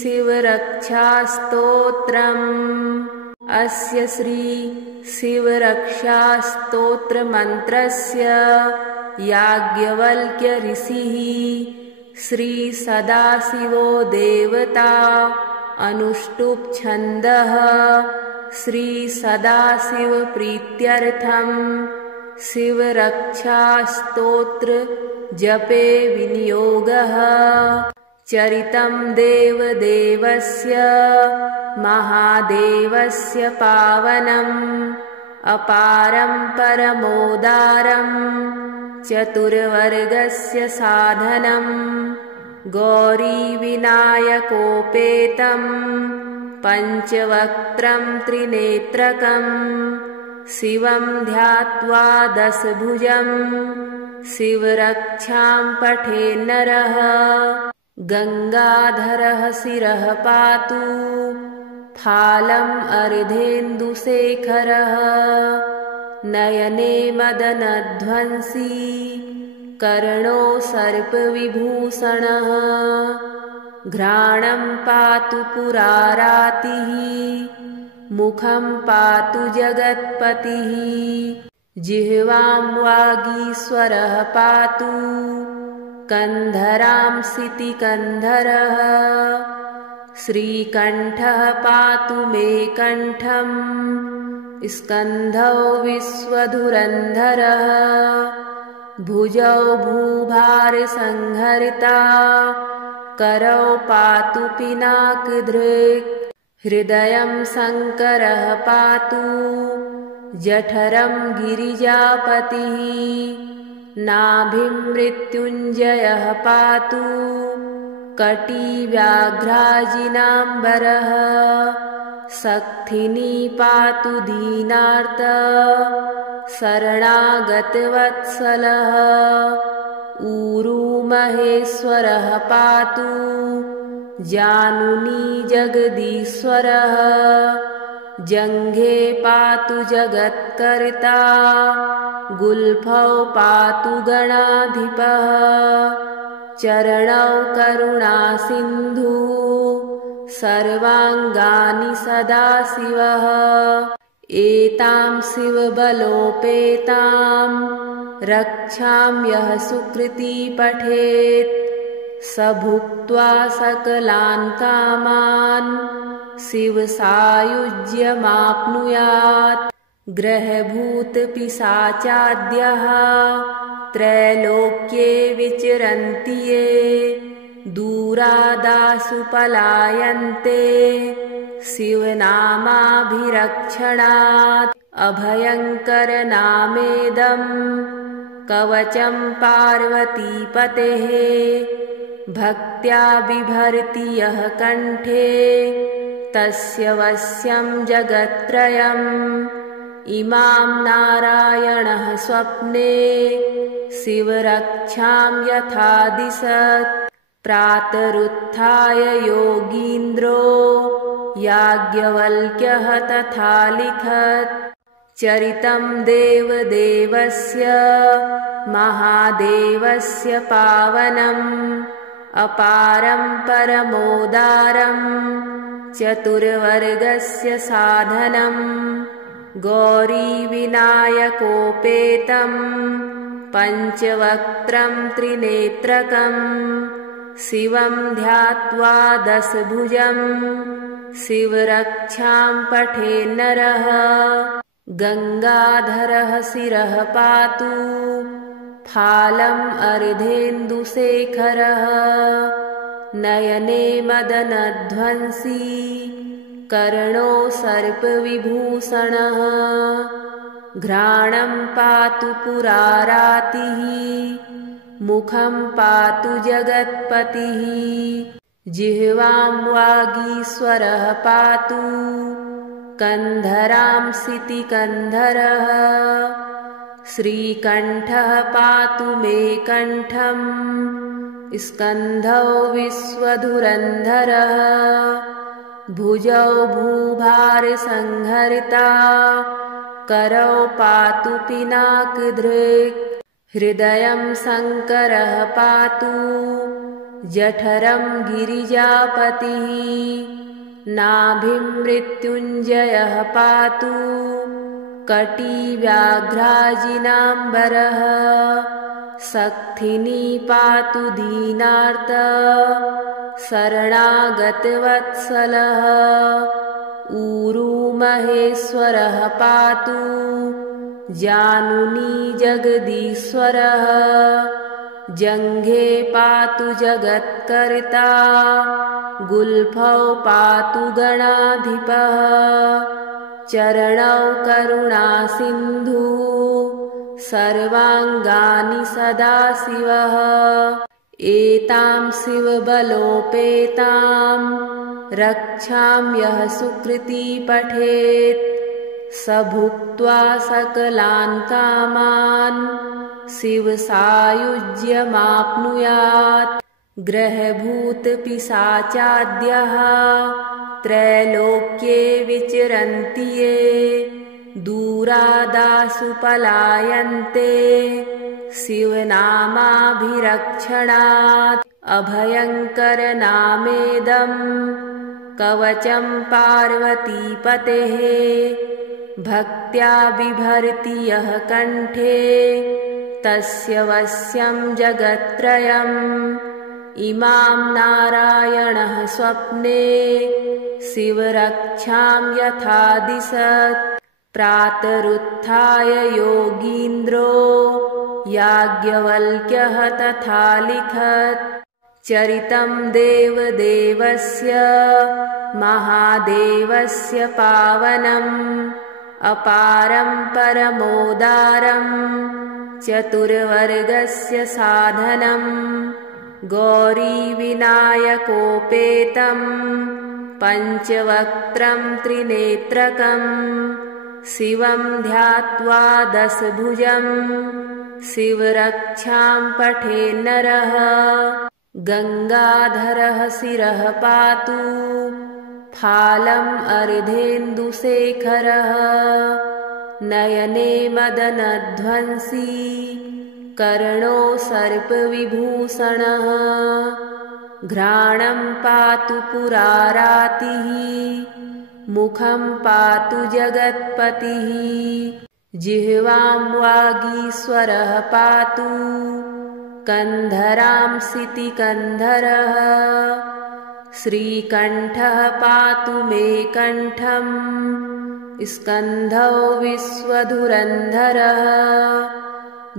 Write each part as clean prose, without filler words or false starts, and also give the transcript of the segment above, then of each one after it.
शिवरक्षास्तोत्रम्। अस्य श्री शिवरक्षास्तोत्रमन्त्रस्य याज्ञवल्क्य ऋषिः श्री सदाशिवो देवता अनुष्टुप् छन्दः श्री सदाशिव प्रीत्यर्थम् शिवरक्षास्तोत्र जपे विनियोगः। चरितं देवदेवस्य महादेवस्य पावनम् अपारं परमोदारं चतुर्वर्गस्य साधनम् गौरीविनायकोपेतं पञ्चवक्त्रं त्रिनेत्रकम् शिवं ध्यात्वा दशभुजं शिवरक्षां पठेन्नरः। गंगाधरः शिरः पातु फालम् अर्धेन्दुशेखरः नयने मदनध्वंसी कर्णो सर्पविभूषणः घ्राणं पातु पुरारातिः मुखं पातु जगत्पतिः जिह्वां वागीश्वरः पातु कंधरां सितिकन्धरः श्रीकण्ठः पातु मे कण्ठं स्कन्धौ विश्वधुरन्धरः भुजौ भूभारसंहरिता करौ पातु पिनाकधृक् हृदयं शङ्करः पातु जठरं गिरिजापतिः नाभिं मृत्युञ्जयः पातु कटी व्याघ्राजिनाम्बरः सक्थिनी पातु दीनार्त शरणागतवत्सलः ऊरू महेश्वरः पातु जानुनी जगदीश्वरः जङ्घे पातु जगत्कर्ता गुल्फौ पातु गणाधिपः चरणौ करुणासिन्धु सर्वाङ्गानि सदाशिवः एतां शिवबलोपेतां रक्षां यः सुकृती पठेत् स भुक्त्वा सकलान् कामान् शिवसायुज्यमाप्नुयात् ग्रहभूतपिशाचाद्यः त्रैलोक्ये विचरन्ति ये दूरादासु पलायन्ते शिवनामाभिरक्षणात् अभयङ्करनामेदं कवचं पार्वतीपतेः भक्त्या बिभर्ति यः कण्ठे तस्य वश्यं जगत्त्रयम् इमां नारायणः स्वप्ने शिवरक्षां यथा दिशत् प्रातरुत्थाय योगीन्द्रो याज्ञवल्क्यः तथा लिखत् चरितं देवदेवस्य महादेवस्य पावनम् अपारं परमोदारं चतुर्वर्गस्य साधनम् गौरीविनायकोपेतं पञ्चवक्त्रं त्रिनेत्रकम् शिवं ध्यात्वा दशभुजं शिवरक्षां पठेन्नरः गंगाधरः शिरः पातु फालम् अर्धेन्दुशेखरः नयने मदनध्वंसी कर्णो सर्पविभूषणः घ्राणं पातु पुरारातिः मुखं पातु जगत्पतिः जिह्वां वागीश्वरः पातु कंधरां सितिकन्धरः श्रीकण्ठः पातु मे कण्ठं स्कन्धौ विश्वधुरन्धरः भुजौ भूभारसंहरिता करौ पातु पिनाकधृक् हृदयं शङ्करः पातु जठरं गिरिजापतिः नाभिं मृत्युञ्जयः पातु कटिव्याघ्राजिनाम्बरः सक्थिनी पातु दीनार्त शरणागतवत्सलः ऊरू महेश्वरः पातु जानुनी जगदीश्वरः जङ्घे पातु जगत्कर्ता गुल्फौ पातु गणाधिपः चरणौ करुणासिन्धु सर्वाङ्गानि सदाशिवः एतां शिवबलोपेतां रक्षां यः सुकृती पठेत् स भुक्त्वा सकलान् कामान् शिवसायुज्यमाप्नुयात् ग्रहभूतपिशाचाद्यः त्रैलोक्ये विचरन्ति ये दूरादासु पलायन्ते शिवनामाभिरक्षणात् अभयङ्करनामेदं कवचं पार्वतीपतेः भक्त्या बिभर्ति यः कण्ठे तस्य वश्यं जगत्त्रयम् इमां नारायणः स्वप्ने शिवरक्षां यथा दिशत् प्रातरुत्थाय योगीन्द्रो याज्ञवल्क्यः तथा लिखत् चरितं देवदेवस्य महादेवस्य पावनम् अपारं परमोदारं चतुर्वर्गस्य साधनम् गौरीविनायकोपेतं पञ्चवक्त्रं त्रिनेत्रकम् शिवं ध्यात्वा दशभुजं शिवरक्षां पठेन्नरः गङ्गाधरः शिरः पातु फालम् अर्धेन्दुशेखरः नयने मदनध्वंसी कर्णो सर्पविभूषणः घ्राणं पातु पुरारातिः मुखं पातु जगत्पतिः जिह्वां वागीश्वरः पातु कन्धरां सितिकन्धरः श्रीकण्ठः पातु मे कण्ठम् स्कन्धौ विश्वधुरन्धरः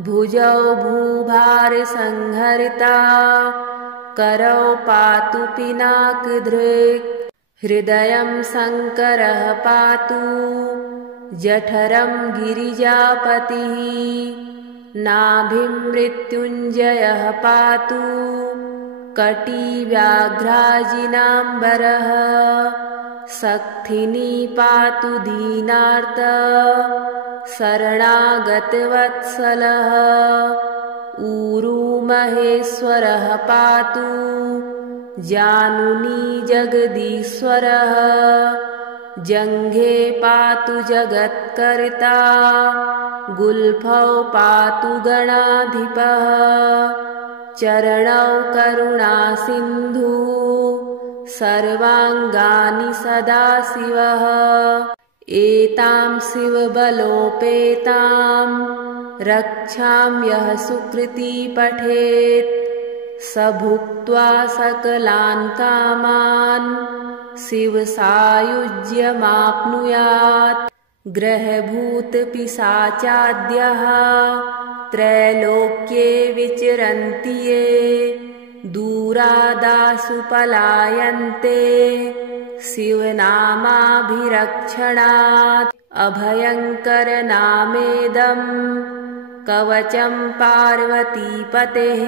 भुजौ भूभारसंहर्ता करौ पातु पिनाकधृक् हृदयं शङ्करः पातु जठरं गिरिजापतिः नाभिं मृत्युञ्जयः पातु कटिव्याघ्राजिनाम्बरः सक्थिनी पातु दीनार्त शरणागतवत्सलः ऊरू महेश्वरः पातु जानुनी जगदीश्वरः जङ्घे पातु जगत्कर्ता गुल्फौ पातु गणाधिपः चरणौ करुणासिन्धु सर्वाङ्गानि सदाशिवः एतां शिवबलोपेतां रक्षां यः सुकृती पठेत् स भुक्त्वा सकलान् कामान् शिवसायुज्यमाप्नुयात् ग्रहभूतपिशाचाद्यः त्रैलोक्ये विचरन्ति ये दूरादासु पलायन्ते शिवनामाभिरक्षणात् अभयङ्करनामेदं कवचं पार्वतीपतेः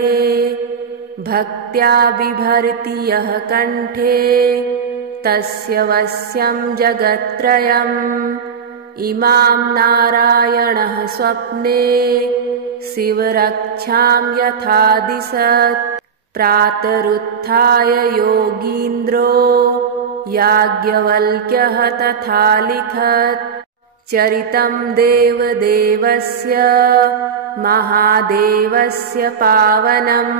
भक्त्या बिभर्ति यः कण्ठे तस्य वश्यं जगत्त्रयम् इमां नारायणः स्वप्ने शिवरक्षां यथा दिशत् प्रातरुत्थाय योगीन्द्रो याज्ञवल्क्यः तथा लिखत् चरितं देवदेवस्य महादेवस्य पावनम्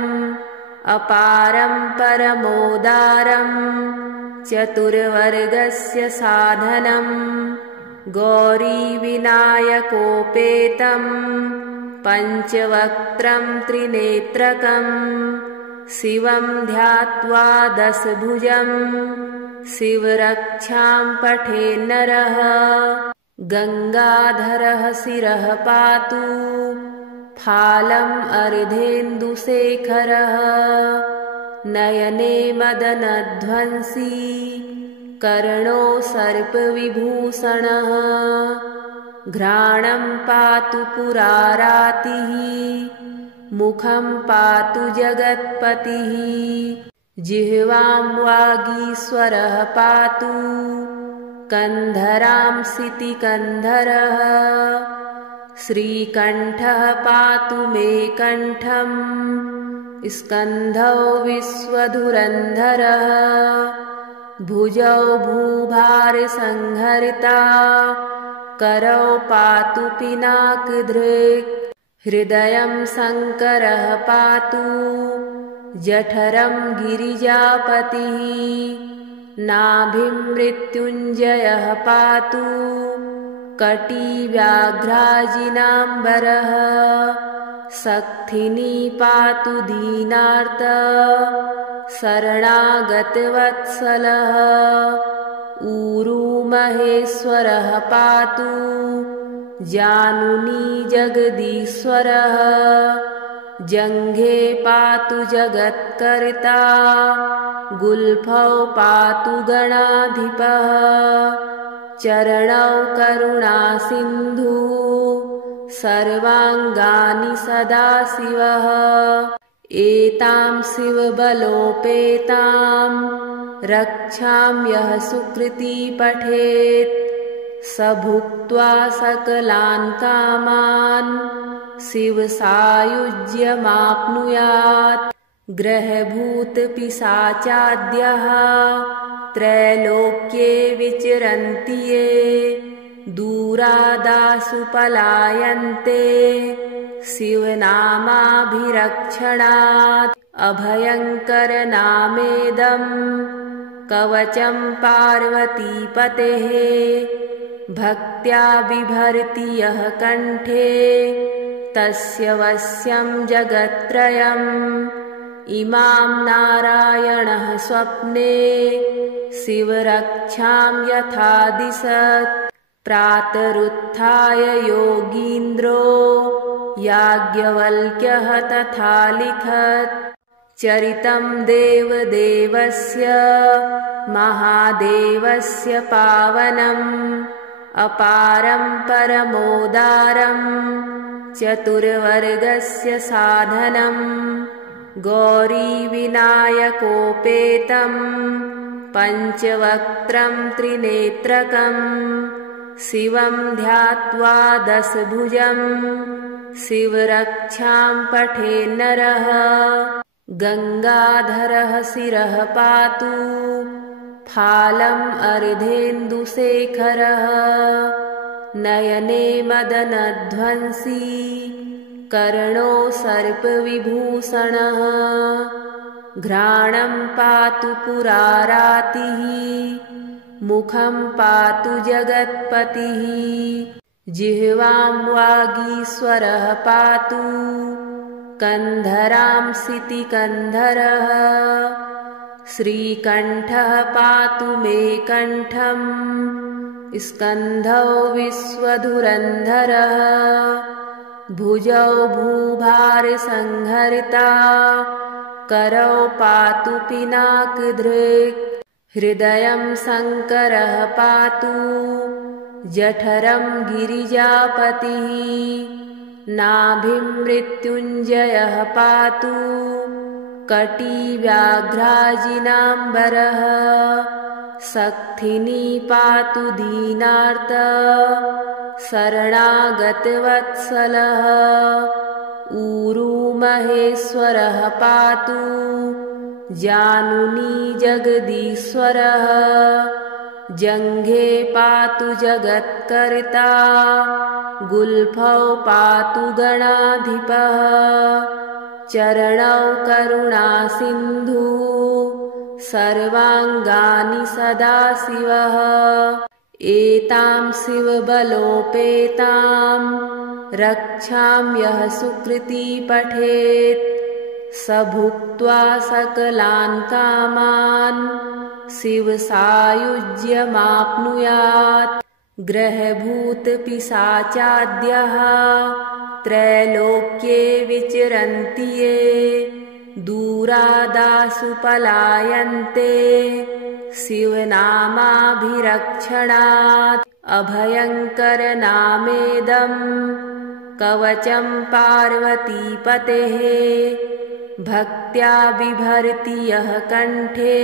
अपारं परमोदारं चतुर्वर्गस्य साधनं गौरीविनायकोपेतं पञ्चवक्त्रं त्रिनेत्रकं शिवं ध्यात्वा दशभुजं शिवरक्षां पठेन्नरः गङ्गाधरः शिरः पातु फालम् अर्धेन्दुशेखरः नयने मदनध्वंसी कर्णो सर्पविभूषणः घ्राणं पातु पुरारातिः मुखं पातु जगत्पतिः जिह्वां वागीश्वरः पातु कन्धरां सितिकन्धरः श्रीकण्ठः पातु मे कण्ठं स्कन्धौ विश्वधुरन्धरः भुजौ भूभारसंहरिता करौ पातु पिनाकधृक् हृदयं शङ्करः पातु जठरं गिरिजापतिः नाभिं मृत्युञ्जयः पातु कटिव्याघ्राजिनाम्बरः सक्थिनी पातु दीनार्त शरणागतवत्सलः ऊरुमहेश्वरः पातु जानुनी जगदीश्वरः जङ्घे पातु जगत्कर्ता गुल्फौ पातु गणाधिपः चरणौ करुणासिन्धु सर्वाङ्गानि सदाशिवः एतां शिवबलोपेतां रक्षां यः सुकृती पठेत् स भुक्त्वा सकलान् कामान् शिवसायुज्यमाप्नुयात् ग्रहभूतपिशाचाद्यः त्रैलोक्ये विचरन्ति ये दूरादासु पलायन्ते शिवनामाभिरक्षणात् अभयङ्करनामेदं कवचं पार्वतीपतेः भक्त्या बिभर्ति यः कण्ठे तस्य वश्यं जगत्त्रयम् इमां नारायणः स्वप्ने शिवरक्षां यथा दिशत् प्रातरुत्थाय योगीन्द्रो याज्ञवल्क्यः तथा लिखत् चरितं देवदेवस्य महादेवस्य पावनम् अपारं परमोदारं चतुर्वर्गस्य साधनं गौरीविनायकोपेतं पञ्चवक्त्रं त्रिनेत्रकं शिवं ध्यात्वा दशभुजं शिवरक्षां पठेन्नरः गङ्गाधरः शिरः पातु फालम् अर्धेन्दुशेखरः नयने मदनध्वंसी कर्णो सर्पविभूषणः घ्राणं पातु पुरारातिः मुखं पातु जगत्पतिः जिह्वां वागीश्वरः पातु कन्धरां सितिकन्धरः श्रीकण्ठः पातु मे कण्ठं स्कन्धौ विश्वधुरन्धरः भुजौ भूभारसंहरिता करौ पातु पिनाकधृक् हृदयं शङ्करः पातु जठरं गिरिजापतिः नाभिं मृत्युञ्जयः पातु कटिव्याघ्राजिनाम्बरः सक्थिनी पातु दीनार्त शरणागतवत्सलः ऊरुमहेश्वरः पातु जानुनी जगदीश्वरः जङ्घे पातु चरणौ करुणासिन्धु सर्वाङ्गानि सदाशिवः एतां शिवबलोपेतां रक्षां यः सुकृती पठेत् स भुक्त्वा सकलान् कामान् शिवसायुज्यमाप्नुयात् ग्रहभूतपिशाचाद्यः त्रैलोक्ये विचरन्ति ये दूरादासु पलायन्ते शिवनामाभिरक्षणात् अभयङ्करनामेदं कवचं पार्वतीपतेः भक्त्या बिभर्ति यः कण्ठे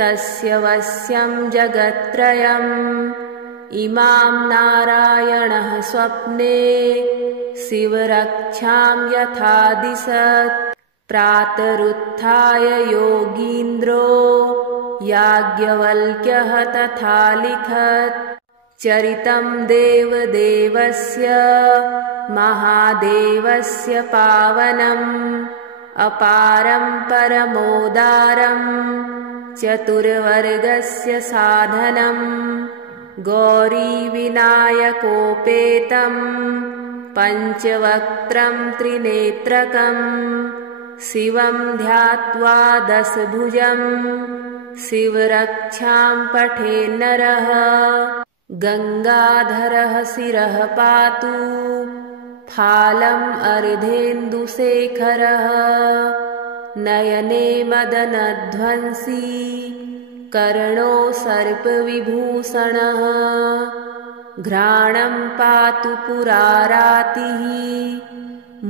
तस्य वश्यं जगत्त्रयम् इमां नारायणः स्वप्ने शिवरक्षां यथा दिशत् प्रातरुत्थाय योगीन्द्रो याज्ञवल्क्यः तथा लिखत् चरितं देवदेवस्य महादेवस्य पावनम् अपारं परमोदारं चतुर्वर्गस्य साधनम् गौरीविनायकोपेतं पञ्चवक्त्रं त्रिनेत्रकम् शिवं ध्यात्वा दशभुजं शिवरक्षां पठेन्नरः गङ्गाधरः शिरः पातु फालम् अर्धेन्दुशेखरः नयने मदनध्वंसी कर्णो सर्पविभूषणः घ्राणं पातु पुरारातिः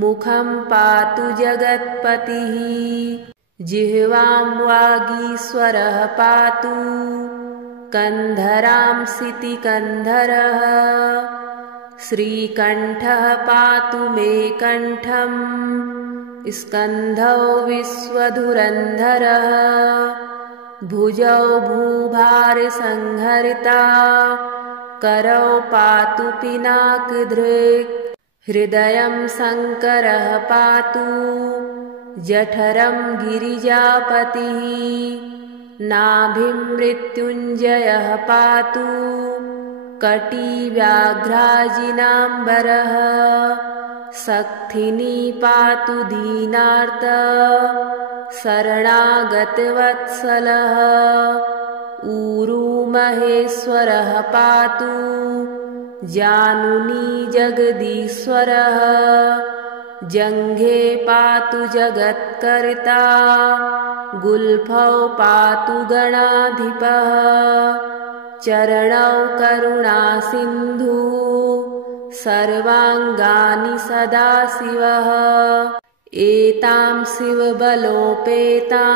मुखं पातु जगत्पतिः जिह्वां वागीश्वरः पातु कन्धरां सितिकन्धरः श्रीकण्ठः पातु मे कण्ठं स्कन्धौ विश्वधुरन्धरः भुजौ भूभारसंहरिता करौ पातु पिनाकधृक् हृदयं शङ्करः पातु जठरं गिरिजापतिः नाभिं मृत्युञ्जयः पातु कटिव्याघ्राजिनाम्बरः सक्थिनी पातु दीनार्त शरणागतवत्सलः ऊरू महेश्वरः पातु जानुनी जगदीश्वरः जङ्घे पातु जगत्कर्ता गुल्फौ पातु गणाधिपः चरणौ करुणासिन्धु सर्वाङ्गानि सदाशिवः एतां शिवबलोपेतां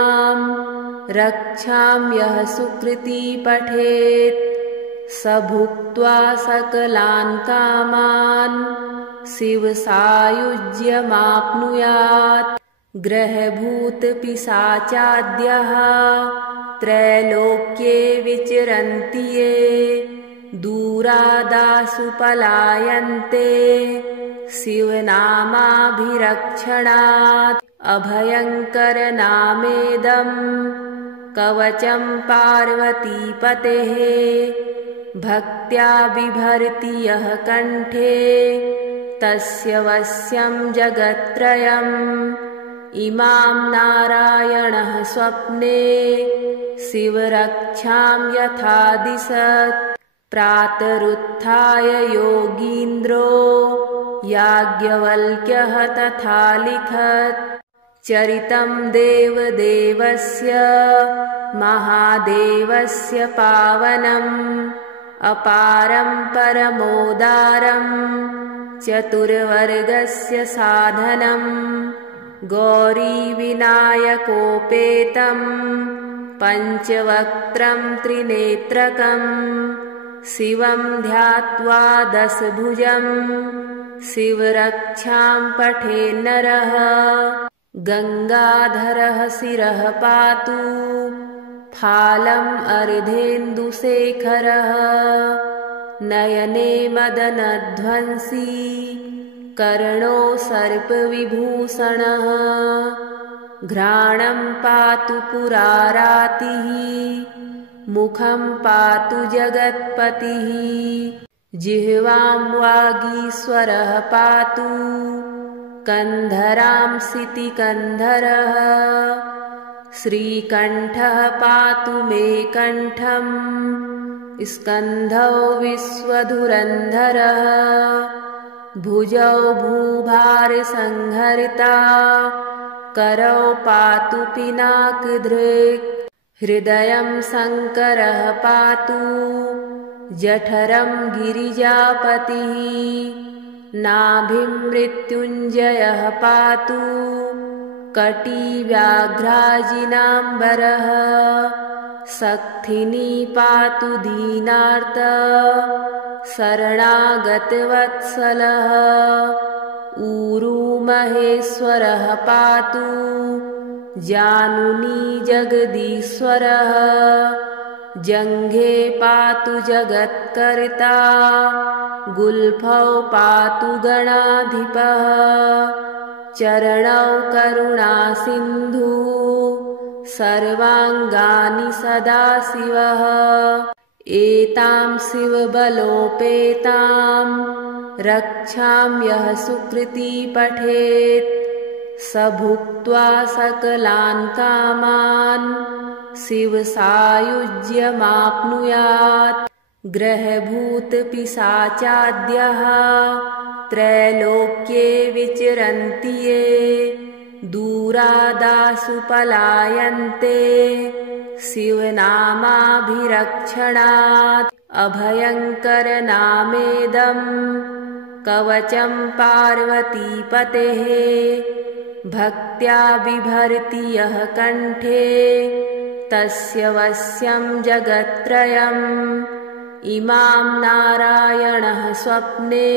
रक्षां यः सुकृती पठेत् स भुक्त्वा सकलान् कामान् शिवसायुज्यमाप्नुयात् ग्रहभूतपिशाचाद्यः त्रैलोक्ये विचरन्ति ये दूरादासु पलायन्ते शिवनामाभिरक्षणात् अभयङ्करनामेदं कवचं पार्वतीपतेः भक्त्या बिभर्ति यः कण्ठे तस्य वश्यं जगत्त्रयम् इमां नारायणः स्वप्ने शिवरक्षां यथा दिशत् प्रातरुत्थाय योगीन्द्रो याज्ञवल्क्यः तथा लिखत् चरितं देवदेवस्य महादेवस्य पावनम् अपारं परमोदारं चतुर्वर्गस्य साधनम् गौरीविनायकोपेतं पञ्चवक्त्रं त्रिनेत्रकम् शिवं ध्यात्वा दशभुजं शिवरक्षां पठेन्नरः गङ्गाधरः शिरः पातु फालम् अर्धेन्दुशेखरः नयने मदनध्वंसी कर्णो सर्पविभूषणः घ्राणं पातु पुरारातिः मुखं पातु जगत्पतिः जिह्वां वागीश्वरः पातु कन्धरां सितिकन्धरः श्रीकण्ठः पातु मे कण्ठं स्कन्धौ विश्वधुरन्धरः भुजौ भूभारसंहरिता करौ पातु पिनाकधृक् हृदयं शङ्करः पातु जठरं गिरिजापतिः नाभिं मृत्युञ्जयः पातु कटिव्याघ्राजिनाम्बरः सक्थिनी पातु दीनार्त शरणागतवत्सलः ऊरू महेश्वरः पातु जानुनी जगदीश्वरः जङ्घे पातु जगत्कर्ता गुल्फौ पातु गणाधिपः चरणौ करुणासिन्धु सर्वाङ्गानि सदाशिवः एतां शिवबलोपेतां रक्षां यः सुकृती पठेत् स भुक्त्वा सकलान् कामान् शिवसायुज्यमाप्नुयात् ग्रहभूतपिशाचाद्यः त्रैलोक्ये विचरन्ति ये दूरादासु पलायन्ते शिवनामाभिरक्षणात् अभयङ्करनामेदं कवचं पार्वतीपतेः भक्त्या बिभर्ति यः कण्ठे तस्य वश्यं जगत्त्रयम् इमां नारायणः स्वप्ने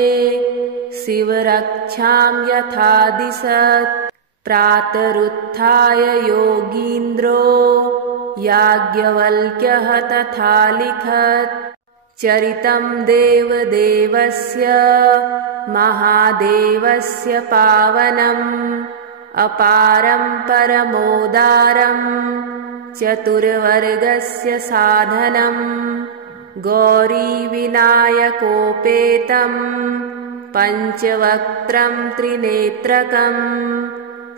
शिवरक्षां यथा दिशत् प्रातरुत्थाय योगीन्द्रो याज्ञवल्क्यः तथा लिखत् चरितं देवदेवस्य महादेवस्य पावनम् अपारं परमोदारं चतुर्वर्गस्य साधनम् गौरीविनायकोपेतं पञ्चवक्त्रं त्रिनेत्रकम्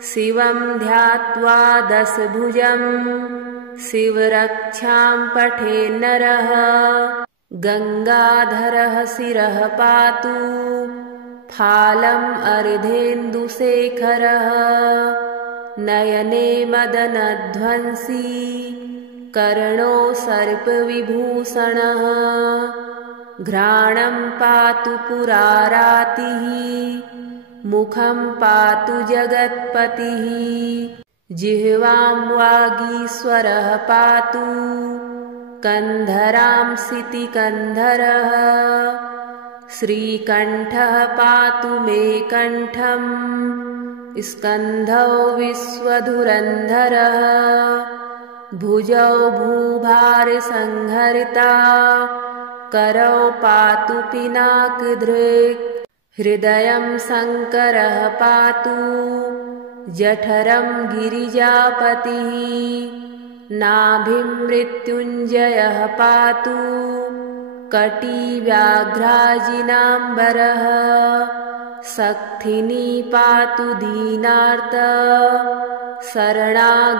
शिवं ध्यात्वा दशभुजं शिवरक्षां पठेन्नरः गङ्गाधरः शिरः पातु फालम् अर्धेन्दुशेखरः नयने मदनध्वंसी कर्णो सर्पविभूषणः घ्राणं पातु पुरारातिः मुखं पातु जगत्पतिः जिह्वां वागीश्वरः पातु कन्धरां सितिकन्धरः श्रीकण्ठः पातु मे कण्ठं स्कन्धौ विश्वधुरन्धरः भुजौ भूभारसंहरिता करौ पातु पिनाकधृक् हृदयं शङ्करः पातु जठरं गिरिजापतिः नाभिं मृत्युञ्जयः पातु कटिव्याघ्राजिनाम्बरः सक्थिनी पातु दीनार्त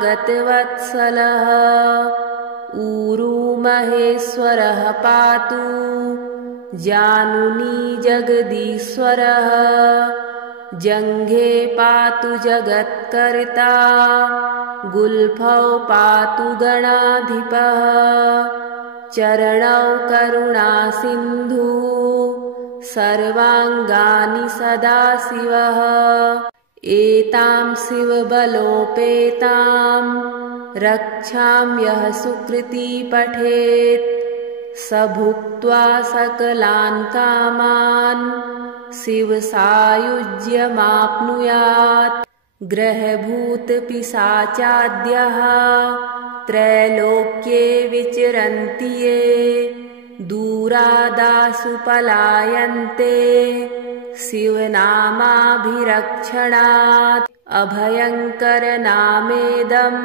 शरणागतवत्सलः ऊरू महेश्वरः पातु जानुनी जगदीश्वरः जङ्घे पातु जगत्कर्ता गुल्फौ पातु गणाधिपः चरणौ करुणासिन्धु सर्वाङ्गानि सदाशिवः एतां शिवबलोपेतां रक्षां यः सुकृती पठेत् स भुक्त्वा सकलान् कामान् शिवसायुज्यमाप्नुयात् ग्रहभूतपिशाचाद्यः त्रैलोक्ये विचरन्ति ये दूरादासु पलायन्ते शिवनामाभिरक्षणात् अभयङ्करनामेदम्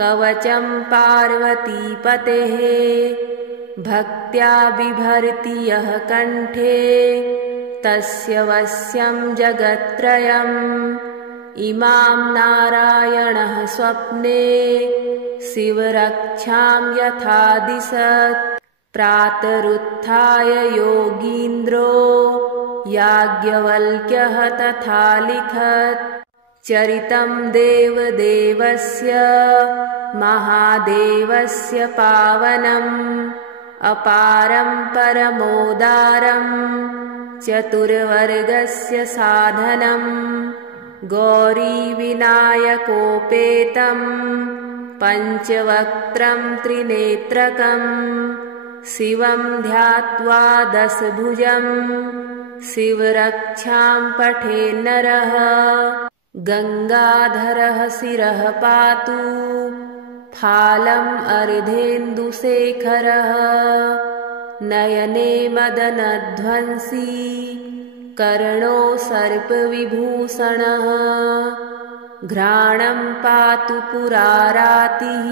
कवचं पार्वतीपतेः भक्त्या बिभर्ति यः कण्ठे तस्य वश्यं जगत्त्रयम् इमां नारायणः स्वप्ने शिवरक्षां यथा दिशत् प्रातरुत्थाय योगीन्द्रो याज्ञवल्क्यः तथा लिखत् चरितं देवदेवस्य महादेवस्य पावनम् अपारं परमोदारं चतुर्वर्गस्य साधनम् गौरीविनायकोपेतं पञ्चवक्त्रं त्रिनेत्रकम् शिवं ध्यात्वा दशभुजं शिवरक्षां पठेन्नरः गङ्गाधरः शिरः पातु फालम् अर्धेन्दुशेखरः नयने मदनध्वंसी कर्णो सर्पविभूषणः घ्राणं पातु पुरारातिः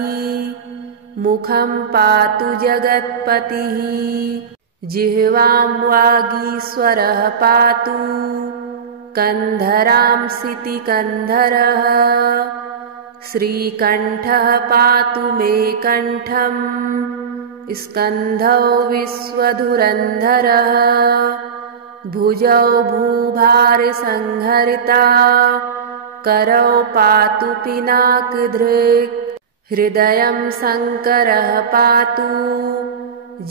मुखं पातु जगत्पतिः जिह्वां वागीश्वरः पातु कन्धरां सितिकन्धरः श्रीकण्ठः पातु मे कण्ठम् स्कन्धौ विश्वधुरन्धरः भुजौ भूभारसंहरिता करौ पातु पिनाकधृक् हृदयं शङ्करः पातु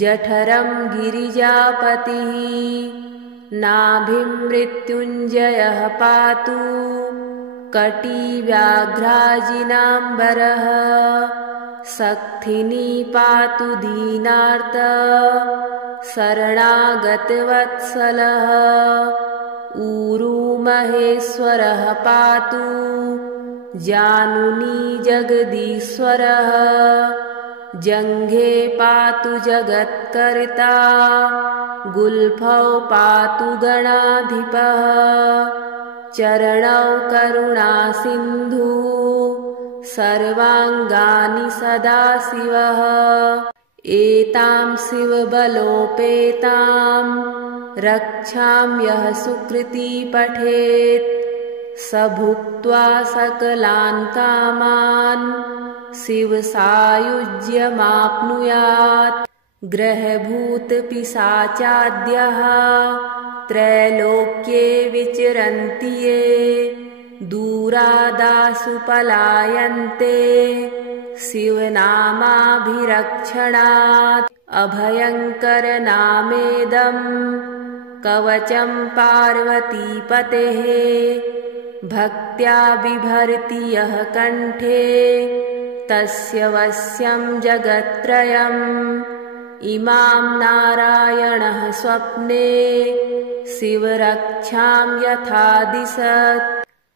जठरं गिरिजापतिः नाभिं मृत्युञ्जयः पातु कटिव्याघ्राजिनाम्बरः सक्थिनी पातु दीनार्त शरणागतवत्सलः ऊरू महेश्वरः पातु जानुनी जगदीश्वरः जङ्घे पातु जगत्कर्ता गुल्फौ पातु गणाधिपः चरणौ करुणासिन्धु सर्वाङ्गानि सदाशिवः एतां शिवबलोपेतां रक्षां यः सुकृती पठेत् स भुक्त्वा सकलान् कामान् शिवसायुज्यमाप्नुयात् ग्रहभूतपिशाचाद्यः त्रैलोक्ये विचरन्ति ये दूरादासु पलायन्ते शिवनामाभिरक्षणात् अभयङ्करनामेदम् कवचं पार्वतीपतेः भक्त्या बिभर्ति यः कण्ठे तस्य वश्यं जगत्त्रयम् इमां नारायणः स्वप्ने शिवरक्षां यथा दिशत्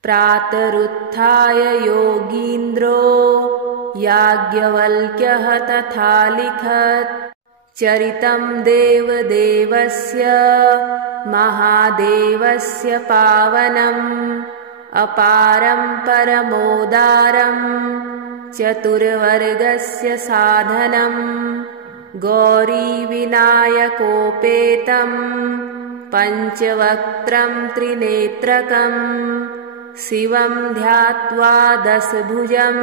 प्रातरुत्थाय योगीन्द्रो याज्ञवल्क्यः तथा लिखत् चरितं देवदेवस्य महादेवस्य पावनम् अपारं परमोदारं चतुर्वर्गस्य साधनम् गौरीविनायकोपेतं पञ्चवक्त्रं त्रिनेत्रकम् शिवं ध्यात्वा दशभुजं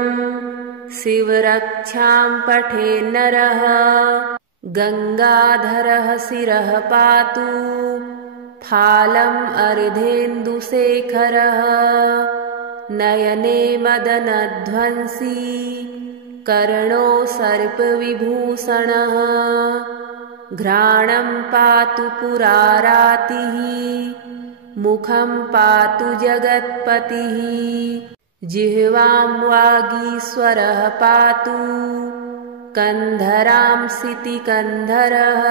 शिवरक्षां पठेन्नरः गङ्गाधरः शिरः पातु फालम् अर्धेन्दुशेखरः नयने मदनध्वंसी कर्णो सर्पविभूषणः घ्राणं पातु पुरारातिः मुखं पातु जगत्पतिः जिह्वां वागीश्वरः पातु कन्धरां सितिकन्धरः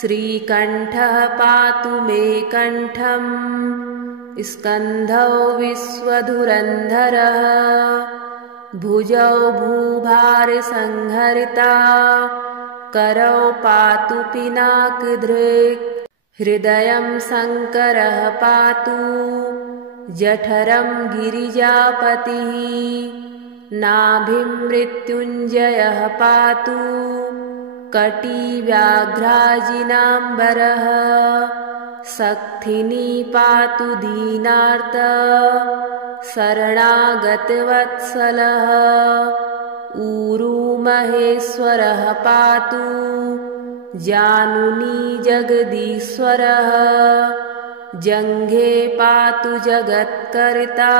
श्रीकण्ठः पातु मे कण्ठम् स्कन्धौ विश्वधुरन्धरः भुजौ भूभारसंहरिता करौ पातु पिनाकधृक् हृदयं शङ्करः पातु जठरं गिरिजापतिः नाभिं मृत्युञ्जयः पातु कटिव्याघ्राजिनाम्बरः सक्थिनी पातु दीनार्त शरणागतवत्सलः ऊरू महेश्वरः पातु जानुनी जगदीश्वरः जङ्घे पातु जगत्कर्ता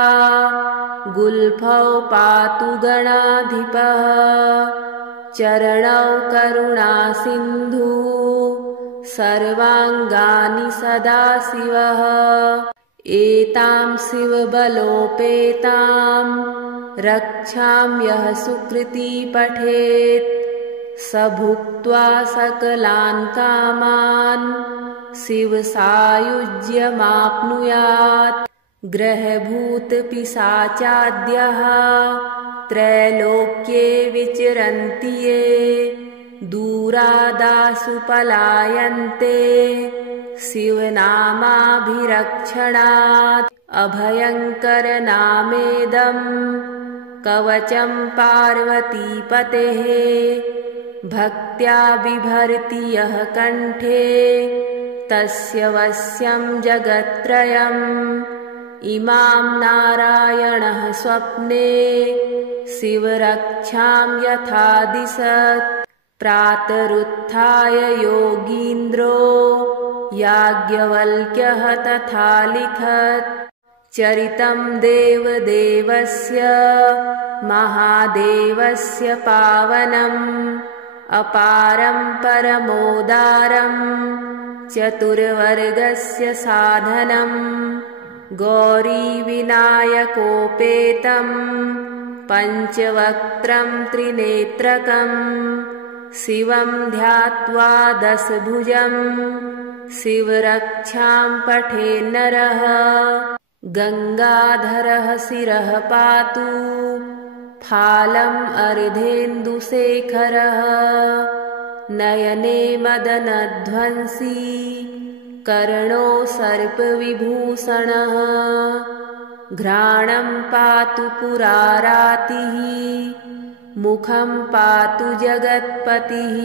गुल्फौ पातु गणाधिपः चरणौ करुणासिन्धु सर्वाङ्गानि सदाशिवः एतां शिवबलोपेतां रक्षां यः सुकृती पठेत् स भुक्त्वा सकलान् कामान् शिवसायुज्यमाप्नुयात् ग्रहभूतपिशाचाद्यः त्रैलोक्ये विचरन्ति ये दूरादासु पलायन्ते शिवनामाभिरक्षणात् अभयङ्करनामेदं कवचं पार्वतीपतेः भक्त्या बिभर्ति यः कण्ठे तस्य वश्यं जगत्त्रयम् इमां नारायणः स्वप्ने शिवरक्षां यथा दिशत् प्रातरुत्थाय योगीन्द्रो याज्ञवल्क्यः तथा लिखत् चरितं देवदेवस्य महादेवस्य पावनम् अपारं परमोदारं चतुर्वर्गस्य साधनम् गौरीविनायकोपेतं पञ्चवक्त्रं त्रिनेत्रकम् शिवं ध्यात्वा दशभुजं शिवरक्षां पठेन्नरः गङ्गाधरः शिरः पातु फालम् अर्धेन्दुशेखरः नयने मदनध्वंसी कर्णो सर्पविभूषणः घ्राणं पातु पुरारातिः मुखं पातु जगत्पतिः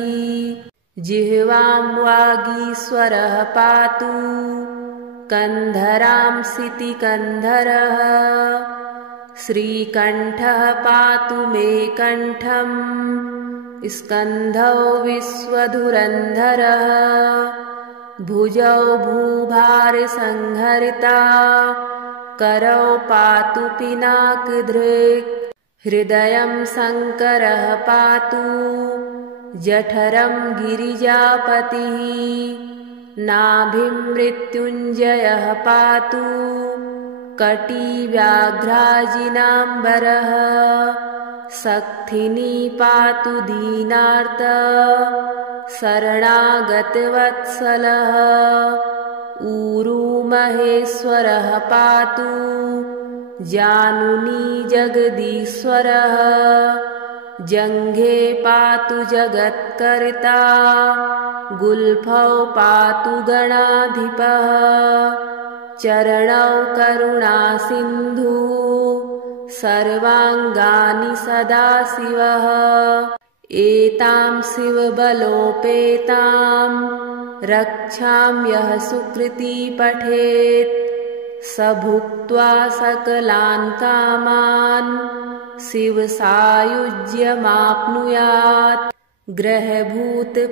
जिह्वां वागीश्वरः पातु कन्धरां सितिकन्धरः श्रीकण्ठः पातु मे कण्ठम् स्कन्धौ विश्वधुरन्धरः भुजौ भूभारसंहर्ता करौ पातु पिनाकधृक् हृदयं शङ्करः पातु जठरं गिरिजापतिः नाभिं मृत्युञ्जयः पातु कटिव्याघ्राजिनाम्बरः सक्थिनी पातु दीनार्त शरणागतवत्सलः ऊरू महेश्वरः पातु जानुनी जगदीश्वरः जङ्घे पातु जगत्कर्ता गुल्फौ पातु गणाधिपः चरणौ करुणासिन्धु सर्वाङ्गानि सदाशिवः एतां शिवबलोपेतां रक्षां यः सुकृती पठेत् स भुक्त्वा सकलान् कामान् शिवसायुज्यमाप्नुयात् ग्रहभूतपिशाचाद्यः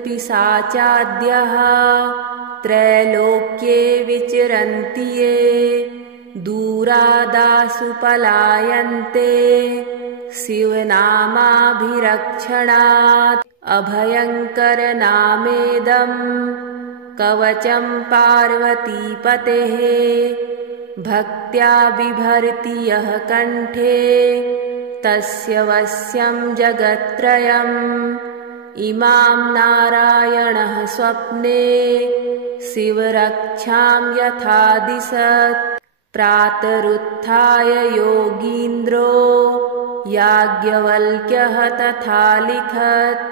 त्रैलोक्ये विचरन्ति ये दूरादासु पलायन्ते शिवनामाभिरक्षणात् अभयङ्करनामेदं कवचं पार्वतीपतेः भक्त्या बिभर्ति यः कण्ठे तस्य वश्यं जगत्त्रयम् इमां नारायणः स्वप्ने शिवरक्षां यथा दिशत् प्रातरुत्थाय योगीन्द्रो याज्ञवल्क्यः तथा लिखत्